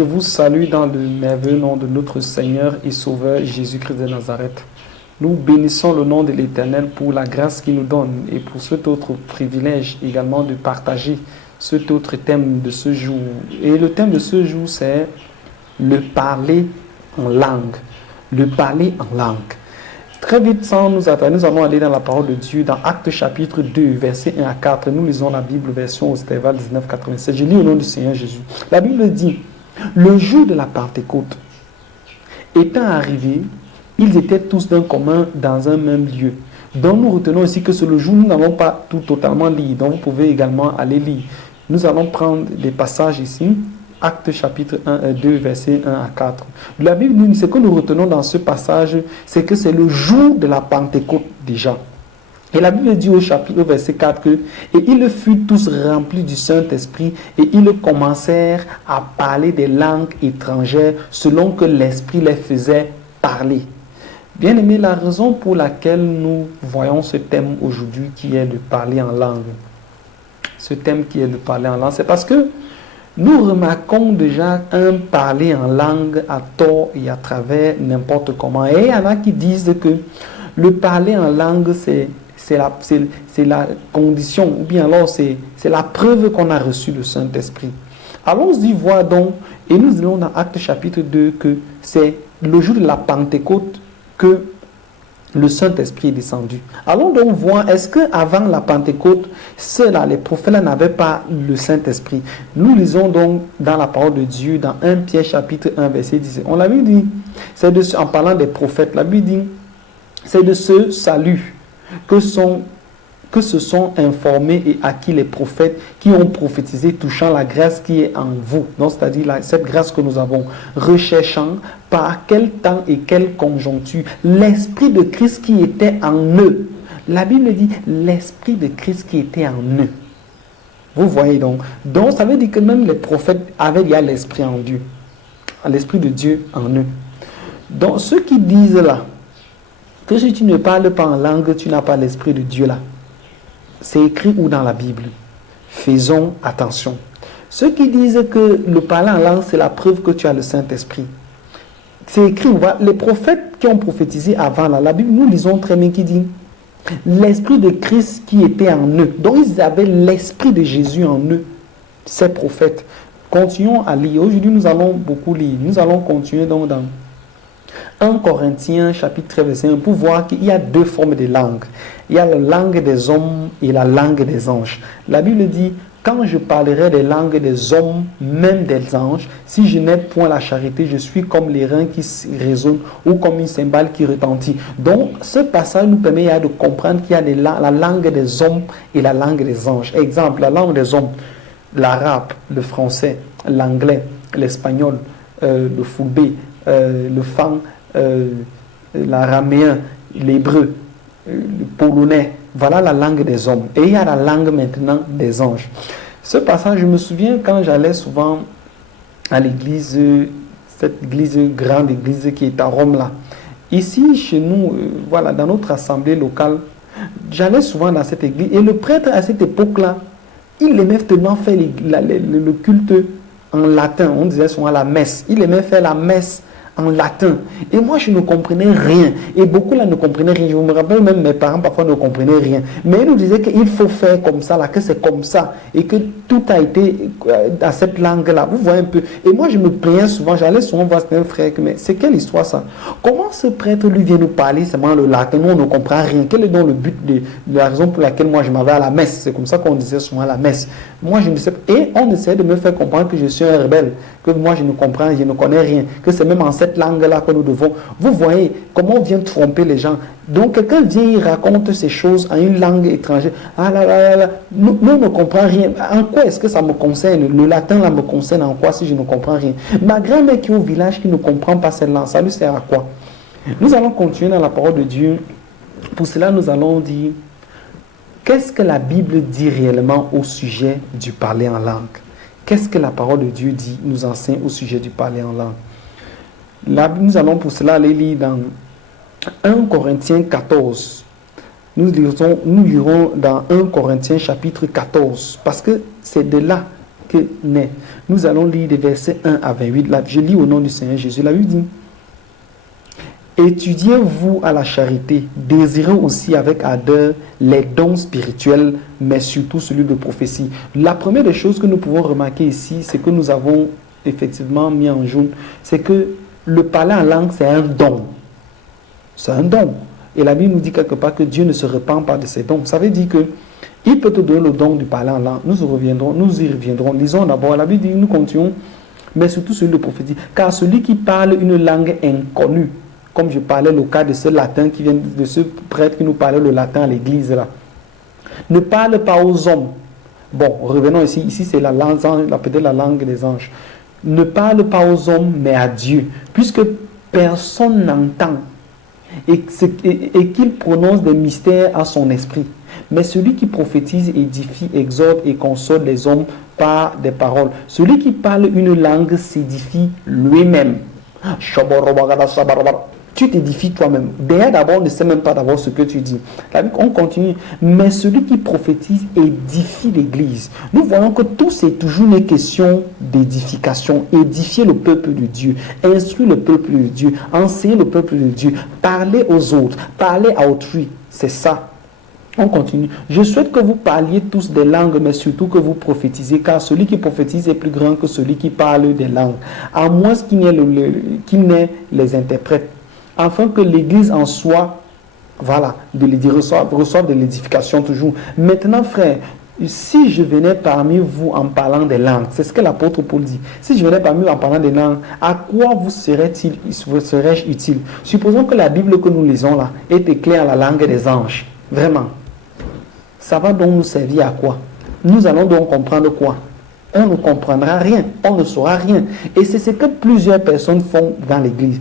Je vous salue dans le merveilleux nom de notre Seigneur et Sauveur Jésus-Christ de Nazareth. Nous bénissons le nom de l'Éternel pour la grâce qu'il nous donne et pour cet autre privilège également de partager cet autre thème de ce jour. Et le thème de ce jour, c'est le parler en langue. Le parler en langue. Très vite, sans nous attendre, nous allons aller dans la parole de Dieu, dans Actes chapitre 2, versets 1 à 4. Nous lisons la Bible, version Ostéval 1987. Je lis au nom du Seigneur Jésus. La Bible dit, le jour de la Pentecôte, étant arrivé, ils étaient tous d'un commun dans un même lieu. Donc nous retenons aussi que c'est le jour, nous n'allons pas tout totalement lire. Donc vous pouvez également aller lire. Nous allons prendre des passages ici. Actes chapitre 1 et 2, versets 1 à 4. La Bible dit, ce que nous retenons dans ce passage, c'est que c'est le jour de la Pentecôte déjà. Et la Bible dit au chapitre, au verset 4 que « Et ils furent tous remplis du Saint-Esprit, et ils commencèrent à parler des langues étrangères selon que l'Esprit les faisait parler. » Bien aimé, la raison pour laquelle nous voyons ce thème aujourd'hui qui est de parler en langue, ce thème qui est de parler en langue, c'est parce que nous remarquons déjà un parler en langue à tort et à travers n'importe comment. Et il y en a qui disent que le parler en langue, c'est la condition, ou bien alors c'est la preuve qu'on a reçu le Saint-Esprit. Allons-y voir donc, et nous allons dans Actes chapitre 2, que c'est le jour de la Pentecôte que le Saint-Esprit est descendu. Allons donc voir, est-ce qu'avant la Pentecôte, ceux-là, les prophètes, n'avaient pas le Saint-Esprit? Nous lisons donc dans la parole de Dieu, dans 1 Pierre chapitre 1, verset 10. On l'avait dit, en parlant des prophètes, la Bible dit, c'est de ce salut que se sont informés et acquis les prophètes qui ont prophétisé touchant la grâce qui est en vous. Donc, c'est-à-dire cette grâce que nous avons, recherchant par quel temps et quelle conjoncture l'Esprit de Christ qui était en eux. La Bible dit l'Esprit de Christ qui était en eux. Vous voyez donc. Donc, ça veut dire que même les prophètes avaient déjà l'Esprit en Dieu. L'Esprit de Dieu en eux. Donc, ceux qui disent là, que si tu ne parles pas en langue, tu n'as pas l'Esprit de Dieu là. C'est écrit où dans la Bible? Faisons attention. Ceux qui disent que le parler en langue, c'est la preuve que tu as le Saint-Esprit. C'est écrit, les prophètes qui ont prophétisé avant, là, la Bible, nous lisons très bien qui dit l'Esprit de Christ qui était en eux. Donc ils avaient l'Esprit de Jésus en eux, ces prophètes. Continuons à lire. Aujourd'hui, nous allons beaucoup lire. Nous allons continuer donc dans 1 Corinthiens chapitre 13, verset 1, pour voir qu'il y a deux formes de langue. Il y a la langue des hommes et la langue des anges. La Bible dit, quand je parlerai des langues des hommes, même des anges, si je n'ai point la charité, je suis comme les reins qui résonnent ou comme une cymbale qui retentit. Donc, ce passage nous permet de comprendre qu'il y a la langue des hommes et la langue des anges. Exemple, la langue des hommes, l'arabe, le français, l'anglais, l'espagnol, le foulbé, le fang, l'araméen, l'hébreu, le polonais. Voilà la langue des hommes. Et il y a la langue maintenant des anges. Ce passage, je me souviens quand j'allais souvent à l'église, cette église, grande église qui est à Rome là. Ici, chez nous, voilà, dans notre assemblée locale, j'allais souvent dans cette église. Et le prêtre, à cette époque-là, il aimait tellement faire le culte en latin. On disait souvent la messe. Il aimait faire la messe en latin. Et moi, je ne comprenais rien. Et beaucoup là ne comprenaient rien. Je me rappelle même mes parents parfois ne comprenaient rien. Mais ils nous disaient qu'il faut faire comme ça, là, que c'est comme ça. Et que tout a été dans cette langue-là. Vous voyez un peu. Et moi, je me plaignais souvent. J'allais souvent voir un frère. Mais c'est quelle histoire ça? Comment ce prêtre lui vient nous parler seulement le latin? Nous, on ne comprend rien. Quel est donc le but de la raison pour laquelle moi, je m'en vais à la messe? C'est comme ça qu'on disait souvent à la messe. Moi, je ne sais pas. Et on essaie de me faire comprendre que je suis un rebelle. Que moi, je ne comprends, je ne connais rien. Que c'est même en cette langue-là que nous devons. Vous voyez comment on vient tromper les gens. Donc, quelqu'un vient, il raconte ces choses en une langue étrangère. Ah là là là là. Nous, on ne comprend rien. En quoi est-ce que ça me concerne? Le latin, là, me concerne en quoi si je ne comprends rien? Ma grand-mère qui est au village, qui ne comprend pas cette langue, ça lui sert à quoi? Nous allons continuer dans la parole de Dieu. Pour cela, nous allons dire qu'est-ce que la Bible dit réellement au sujet du parler en langue? Qu'est-ce que la parole de Dieu dit, nous enseigne au sujet du parler en langue? Là, nous allons pour cela aller lire dans 1 Corinthiens 14. Nous lirons dans 1 Corinthiens chapitre 14, parce que c'est de là que naît. Nous allons lire des versets 1 à 28. Là, je lis au nom du Seigneur Jésus. La Bible dit: étudiez-vous à la charité, désirez aussi avec ardeur les dons spirituels, mais surtout celui de prophétie. La première des choses que nous pouvons remarquer ici, c'est que nous avons effectivement mis en jaune, c'est que le parler en langue, c'est un don. C'est un don. Et la Bible nous dit quelque part que Dieu ne se repent pas de ses dons. Ça veut dire que il peut te donner le don du parler en langue. Nous y reviendrons. Lisons d'abord. La Bible dit, nous continuons, mais surtout celui de prophétie. Car celui qui parle une langue inconnue, comme je parlais le cas de ce latin qui vient de ce prêtre qui nous parlait le latin à l'église là, ne parle pas aux hommes. Bon, revenons ici. Ici, c'est la langue, peut-être la langue des anges. Ne parle pas aux hommes, mais à Dieu, puisque personne n'entend et qu'il prononce des mystères à son esprit. Mais celui qui prophétise, édifie, exhorte et console les hommes par des paroles. Celui qui parle une langue s'édifie lui-même. Tu t'édifies toi-même. Derrière d'abord, on ne sait même pas d'abord ce que tu dis. On continue. Mais celui qui prophétise édifie l'Église. Nous voyons que tout c'est toujours une question d'édification. Édifier le peuple de Dieu. Instruire le peuple de Dieu. Enseigner le peuple de Dieu. Parler aux autres. Parler à autrui. C'est ça. On continue. Je souhaite que vous parliez tous des langues, mais surtout que vous prophétisiez, car celui qui prophétise est plus grand que celui qui parle des langues, à moins qu'il n'ait les interprètes, afin que l'Église en soit, voilà, reçoive de l'édification toujours. Maintenant, frère, si je venais parmi vous en parlant des langues, c'est ce que l'apôtre Paul dit, si je venais parmi vous en parlant des langues, à quoi vous serais-je utile? Supposons que la Bible que nous lisons là est claire à la langue des anges. Vraiment. Ça va donc nous servir à quoi? Nous allons donc comprendre quoi? On ne comprendra rien, on ne saura rien. Et c'est ce que plusieurs personnes font dans l'église.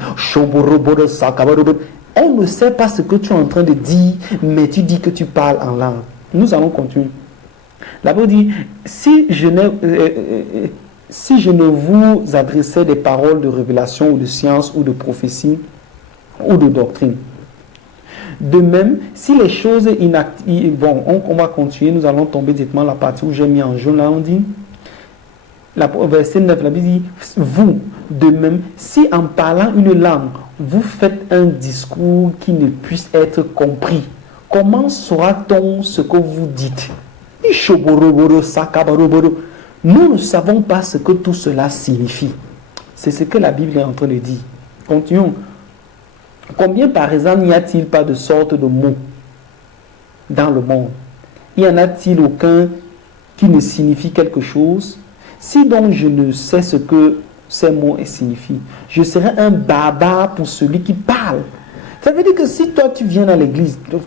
On ne sait pas ce que tu es en train de dire, mais tu dis que tu parles en langue. Nous allons continuer. La Bible dit, si je ne vous adressais des paroles de révélation ou de science ou de prophétie ou de doctrine. De même, si les choses inactives... Bon, on va continuer, nous allons tomber directement la partie où j'ai mis en jaune. Là, on dit, verset 9, la Bible dit, vous, de même, si en parlant une langue, vous faites un discours qui ne puisse être compris, comment saura-t-on ce que vous dites? Nous ne savons pas ce que tout cela signifie. C'est ce que la Bible est en train de dire. Continuons. Combien, par exemple, n'y a-t-il pas de sortes de mots dans le monde? Y en a-t-il aucun qui ne signifie quelque chose? Si donc je ne sais ce que ces mots signifient, je serai un barbare pour celui qui parle. Ça veut dire que si toi tu viens dans l'église, moi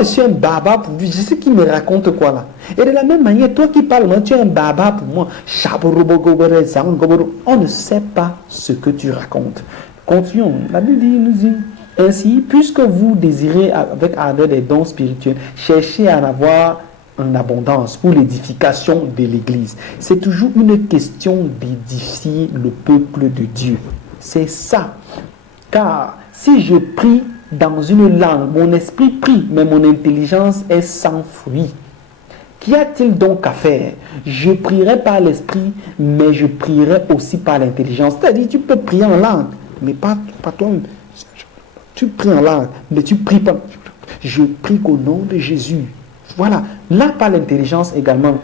je suis un barbare pour lui, je sais qui me raconte quoi là. Et de la même manière, toi qui parles, moi, tu es un barbare pour moi. On ne sait pas ce que tu racontes. Continuons. La Bible nous dit ainsi, puisque vous désirez avec ardeur des dons spirituels, cherchez à en avoir en abondance pour l'édification de l'Église. C'est toujours une question d'édifier le peuple de Dieu. C'est ça. Car si je prie dans une langue, mon esprit prie, mais mon intelligence est sans fruit. Qu'y a-t-il donc à faire? Je prierai par l'esprit, mais je prierai aussi par l'intelligence. C'est-à-dire, tu peux prier en langue, mais pas toi-même. Tu pries en langue, mais tu pries pas. Je prie qu'au nom de Jésus. Voilà. Là, par l'intelligence également.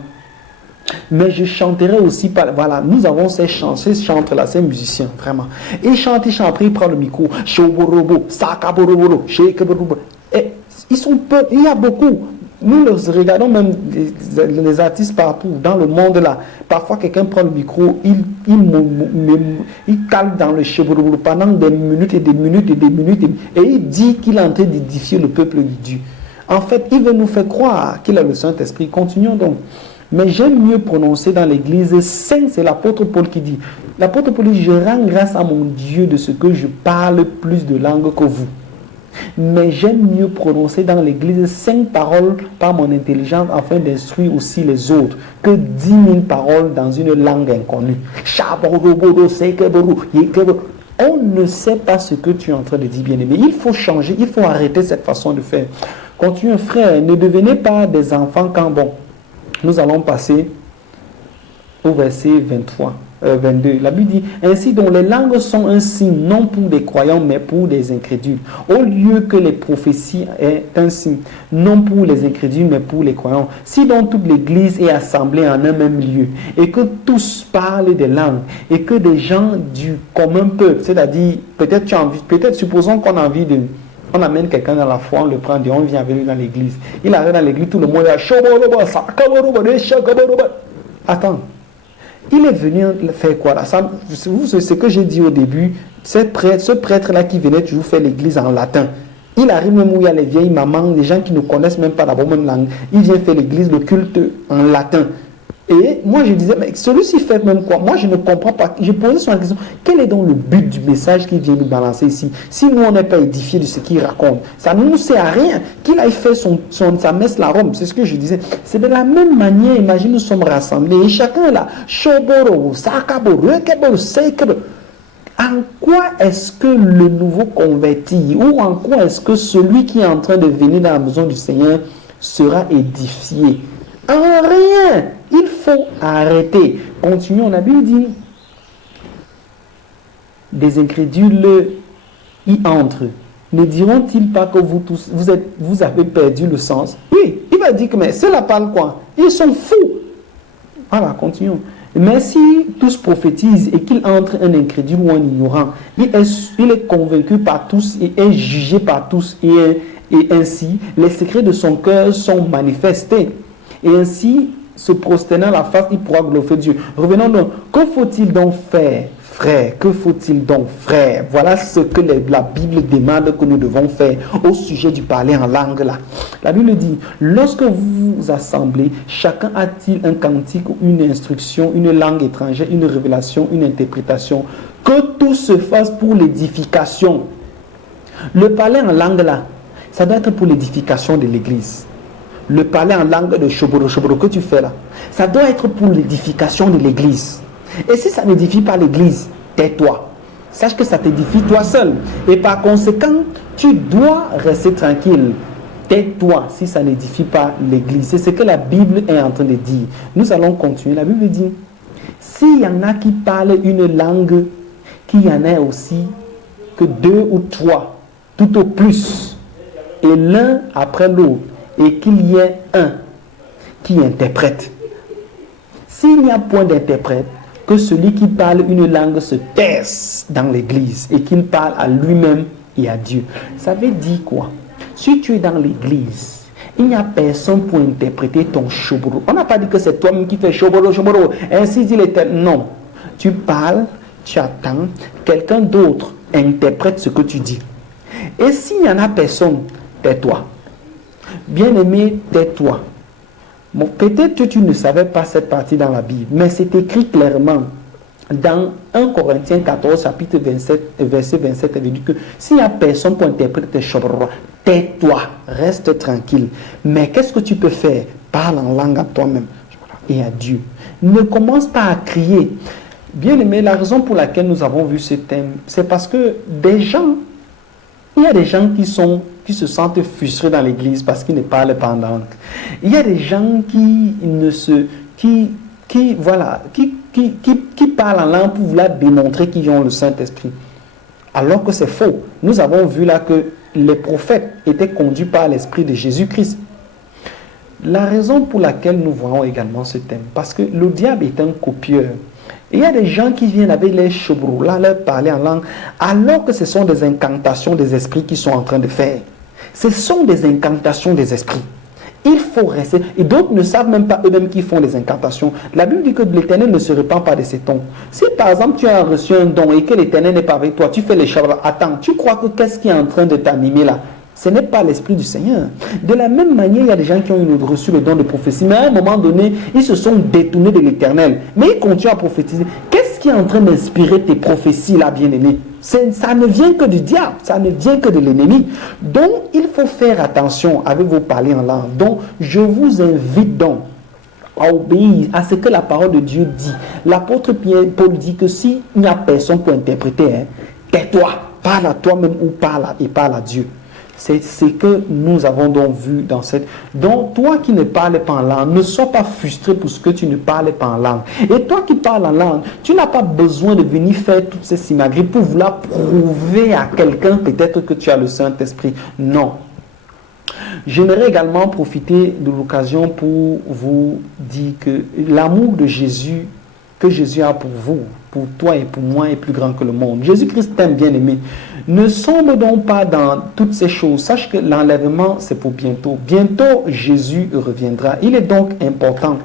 Mais je chanterai aussi par... Voilà, nous avons ces chantres-là, ces musiciens, vraiment. Et chantent, après ils prennent le micro. Et ils sont peu, il y a beaucoup. Nous regardons même les artistes partout, dans le monde là. Parfois, quelqu'un prend le micro, il cale dans le cheveu pendant des minutes et des minutes et des minutes. Et il dit qu'il est en train d'édifier le peuple de Dieu. En fait, il veut nous faire croire qu'il a le Saint-Esprit. Continuons donc. Mais j'aime mieux prononcer dans l'église saint, c'est l'apôtre Paul qui dit. L'apôtre Paul dit, je rends grâce à mon Dieu de ce que je parle plus de langues que vous. Mais j'aime mieux prononcer dans l'église 5 paroles par mon intelligence afin d'instruire aussi les autres que 10 000 paroles dans une langue inconnue. On ne sait pas ce que tu es en train de dire, bien-aimé. Il faut changer, il faut arrêter cette façon de faire. Continue, frère, ne devenez pas des enfants quand, bon, nous allons passer au verset 22. La Bible dit, ainsi dont les langues sont un signe, non pour des croyants, mais pour des incrédules. Au lieu que les prophéties est un signe, non pour les incrédules, mais pour les croyants. Si donc toute l'Église est assemblée en un même lieu, et que tous parlent des langues, et que des gens du commun peuple, c'est-à-dire, peut-être supposons qu'on a envie de... On amène quelqu'un dans la foi, on le prend, on vient avec lui dans l'église. Il arrive dans l'église, tout le monde est... Attends. Il est venu faire quoi là? C'est ce que j'ai dit au début. Ce prêtre-là qui venait toujours faire l'église en latin. Il arrive même où il y a les vieilles mamans, les gens qui ne connaissent même pas la bonne langue. Il vient faire l'église, le culte en latin. Et moi je disais, mais celui-ci fait même quoi? Moi je ne comprends pas. Je posais sur la question, quel est donc le but du message qu'il vient nous balancer ici? Si nous on n'est pas édifiés de ce qu'il raconte, ça ne nous sert à rien qu'il aille faire sa messe la Rome. C'est ce que je disais. C'est de la même manière, imagine nous sommes rassemblés et chacun là, Shoboro, Sakaboro, Rekeboro, Seikeboro. En quoi est-ce que le nouveau converti ou en quoi est-ce que celui qui est en train de venir dans la maison du Seigneur sera édifié? En rien. Il faut arrêter. Continuons. La Bible dit, des incrédules y entrent. Ne diront-ils pas que vous tous, vous avez perdu le sens? Oui, il va dire que mais cela parle quoi? Ils sont fous. Voilà, continuons. Mais si tous prophétisent et qu'il entre un incrédule ou un ignorant, il est convaincu par tous et est jugé par tous et ainsi les secrets de son cœur sont manifestés. Et ainsi, se prosternant la face, il pourra glorifier Dieu. Revenons donc. Que faut-il donc faire, frère? Que faut-il donc, frère? Voilà ce que la Bible demande que nous devons faire au sujet du parler en langue là. La Bible dit, lorsque vous vous assemblez, chacun a-t-il un cantique, une instruction, une langue étrangère, une révélation, une interprétation? Que tout se fasse pour l'édification. Le parler en langue là, ça doit être pour l'édification de l'Église. Le parler en langue de Shoboro que tu fais là, ça doit être pour l'édification de l'Église. Et si ça n'édifie pas l'Église, tais-toi. Sache que ça t'édifie toi seul. Et par conséquent, tu dois rester tranquille. Tais-toi si ça n'édifie pas l'Église. C'est ce que la Bible est en train de dire. Nous allons continuer. La Bible dit, s'il y en a qui parlent une langue, qu'il y en ait aussi que 2 ou 3, tout au plus, et l'un après l'autre, et qu'il y ait un qui interprète. S'il n'y a point d'interprète, que celui qui parle une langue se taise dans l'église et qu'il parle à lui-même et à Dieu. Ça veut dire quoi? Si tu es dans l'église, il n'y a personne pour interpréter ton shoboro. On n'a pas dit que c'est toi-même qui fais shoboro. Ainsi dit l'Éternel. Non. Tu parles, tu attends, quelqu'un d'autre interprète ce que tu dis. Et s'il n'y en a personne, tais-toi. Bien-aimé, tais-toi. Bon, peut-être que tu ne savais pas cette partie dans la Bible, mais c'est écrit clairement dans 1 Corinthiens 14, chapitre 27, verset 27, il dit que s'il n'y a personne pour interpréter Shobro, tais-toi, reste tranquille. Mais qu'est-ce que tu peux faire? Parle en langue à toi-même et à Dieu. Ne commence pas à crier. Bien-aimé, la raison pour laquelle nous avons vu ce thème, c'est parce que il y a des gens qui se sentent frustrés dans l'église parce qu'ils ne parlent pas en langue. Il y a des gens qui parlent en langue pour vouloir démontrer qu'ils ont le Saint-Esprit. Alors que c'est faux. Nous avons vu là que les prophètes étaient conduits par l'Esprit de Jésus-Christ. La raison pour laquelle nous voyons également ce thème, parce que le diable est un copieur. Il y a des gens qui viennent avec les chobrous, là, leur parler en langue, alors que ce sont des incantations des esprits qu'ils sont en train de faire. Ce sont des incantations des esprits. Il faut rester. Et d'autres ne savent même pas eux-mêmes qu'ils font des incantations. La Bible dit que l'Éternel ne se répand pas de ses dons. Si par exemple tu as reçu un don et que l'Éternel n'est pas avec toi, tu fais les chabras. Attends, tu crois que qu'est-ce qui est en train de t'animer là? Ce n'est pas l'Esprit du Seigneur. De la même manière, il y a des gens qui ont reçu le don de prophétie, mais à un moment donné, ils se sont détournés de l'Éternel. Mais ils continuent à prophétiser. Qu'est-ce qui est en train d'inspirer tes prophéties là, bien-aimés? Ça ne vient que du diable, ça ne vient que de l'ennemi. Donc, il faut faire attention avec vos parler en langue. Donc, je vous invite donc à obéir à ce que la parole de Dieu dit. L'apôtre Paul dit que s'il n'y a personne pour interpréter, tais-toi, parle à toi-même ou parle à Dieu. C'est ce que nous avons donc vu dans cette... Donc, toi qui ne parles pas en langue, ne sois pas frustré pour ce que tu ne parles pas en langue. Et toi qui parles en langue, tu n'as pas besoin de venir faire toutes ces simagrées pour vouloir prouver à quelqu'un peut-être que tu as le Saint-Esprit. Non. J'aimerais également profiter de l'occasion pour vous dire que l'amour de Jésus, que Jésus a pour vous, pour toi et pour moi, est plus grand que le monde. Jésus-Christ t'aime, bien-aimé. Ne sombre donc pas dans toutes ces choses. Sache que l'enlèvement, c'est pour bientôt. Bientôt, Jésus reviendra. Il est donc important.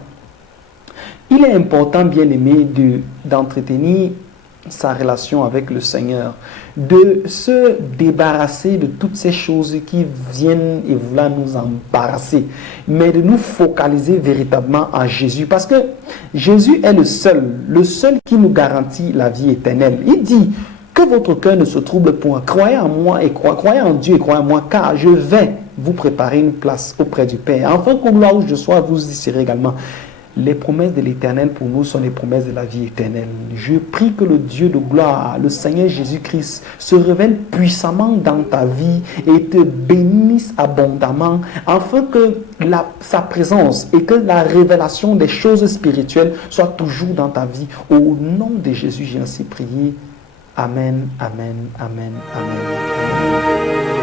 Il est important, bien-aimé, d'entretenir sa relation avec le Seigneur, de se débarrasser de toutes ces choses qui viennent et vouloir nous embarrasser, mais de nous focaliser véritablement en Jésus, parce que Jésus est le seul qui nous garantit la vie éternelle. Il dit que votre cœur ne se trouble point, croyez en moi et croyez en Dieu et croyez en moi, car je vais vous préparer une place auprès du Père, afin qu'au là où je sois, vous y serez également. Les promesses de l'Éternel pour nous sont les promesses de la vie éternelle. Je prie que le Dieu de gloire, le Seigneur Jésus-Christ, se révèle puissamment dans ta vie et te bénisse abondamment, afin que sa présence et que la révélation des choses spirituelles soit toujours dans ta vie. Au nom de Jésus, j'ai ainsi prié. Amen, amen, amen, amen. Amen.